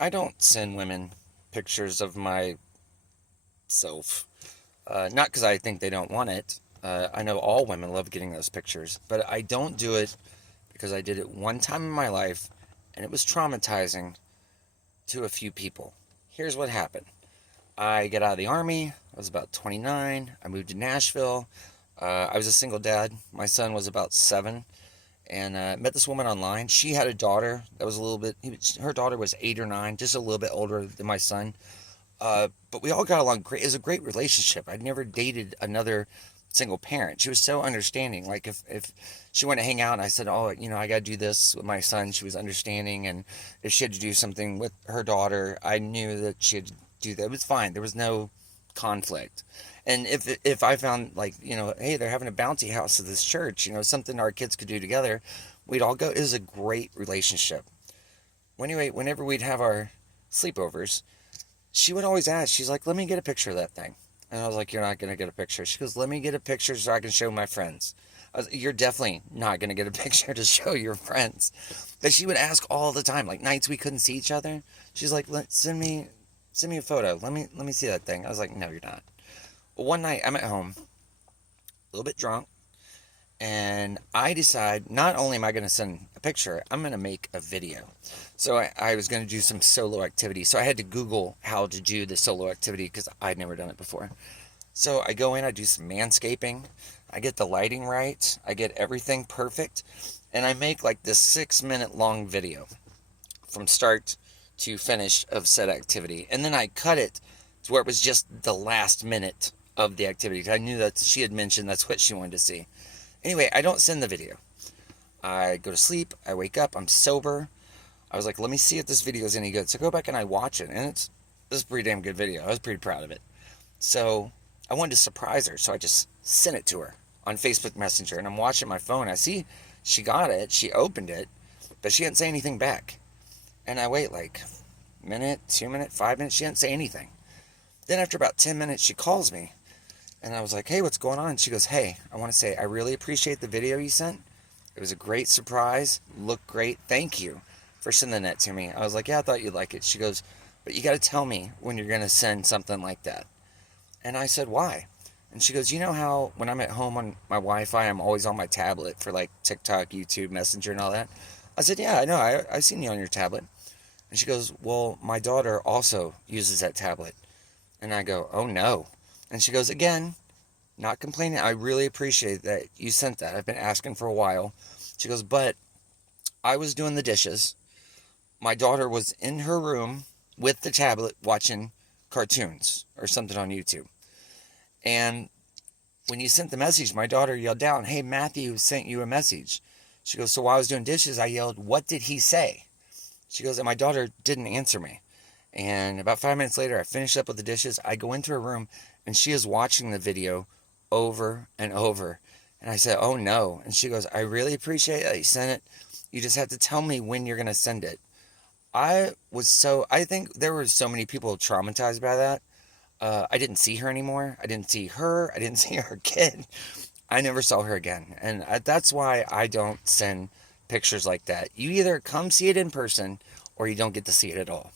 I don't send women pictures of myself. Not because I think they don't want it. I know all women love getting those pictures, but I don't do it because I did it one time in my life and it was traumatizing to a few people. Here's what happened. I got out of the army. I was about 29. I moved to Nashville. I was a single dad. My son was about 7. And met this woman online. She had a daughter that was a little bit, her daughter was 8 or 9, just a little bit older than my son. But we all got along great. It was a great relationship. I'd never dated another single parent. She was so understanding. Like if she wanted to hang out and I said, oh, I got to do this with my son, she was understanding. And if she had to do something with her daughter, I knew that she had to do that. It was fine. There was no conflict. And if I found hey, they're having a bouncy house at this church, something our kids could do together, we'd all go. It was a great relationship. Anyway, whenever we'd have our sleepovers, she would always ask, she's like, let me get a picture of that thing. And I was like, you're not going to get a picture. She goes, let me get a picture so I can show my friends. You're definitely not going to get a picture to show your friends. But she would ask all the time, like nights we couldn't see each other. She's like, send me a photo. Let me see that thing. I was like, no, you're not. Well, one night I'm at home, a little bit drunk, and I decide not only am I going to send a picture, I'm going to make a video. So I was going to do some solo activity. So I had to Google how to do the solo activity because I'd never done it before. So I go in, I do some manscaping, I get the lighting right, I get everything perfect, and I make like this 6-minute long video from start to finish of said activity. And then I cut it to where it was just the last minute of the activity. I knew that she had mentioned that's what she wanted to see. Anyway, I don't send the video. I go to sleep, I wake up, I'm sober. I was like, let me see if this video is any good. So I go back and I watch it, and it's a pretty damn good video. I was pretty proud of it. So I wanted to surprise her, so I just sent it to her on Facebook Messenger, and I'm watching my phone. I see she got it, she opened it, but she didn't say anything back. And I wait like a minute, 2 minutes, 5 minutes, she didn't say anything. Then after about 10 minutes, she calls me, and I was like, hey, what's going on? She goes, hey, I want to say I really appreciate the video you sent. It was a great surprise, looked great, thank you for sending that to me. I was like, yeah, I thought you'd like it. She goes, but you got to tell me when you're going to send something like that. And I said, why? And she goes, you know how when I'm at home on my Wi-Fi, I'm always on my tablet for like TikTok, YouTube, Messenger, and all that? I said, yeah, I know. I've seen you on your tablet. And she goes, well, my daughter also uses that tablet. And I go, oh, no. And she goes, again, not complaining. I really appreciate that you sent that. I've been asking for a while. She goes, but I was doing the dishes. My daughter was in her room with the tablet watching cartoons or something on YouTube. And when you sent the message, my daughter yelled down, hey, Matthew sent you a message. She goes, so while I was doing dishes, I yelled, what did he say? She goes, and my daughter didn't answer me. And about 5 minutes later, I finished up with the dishes. I go into her room, and she is watching the video over and over. And I said, oh, no. And she goes, I really appreciate that you sent it. You just have to tell me when you're going to send it. I think there were so many people traumatized by that. I didn't see her anymore. I didn't see her. I didn't see her kid. I never saw her again. And that's why I don't send pictures like that. You either come see it in person or you don't get to see it at all.